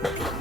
Thank you.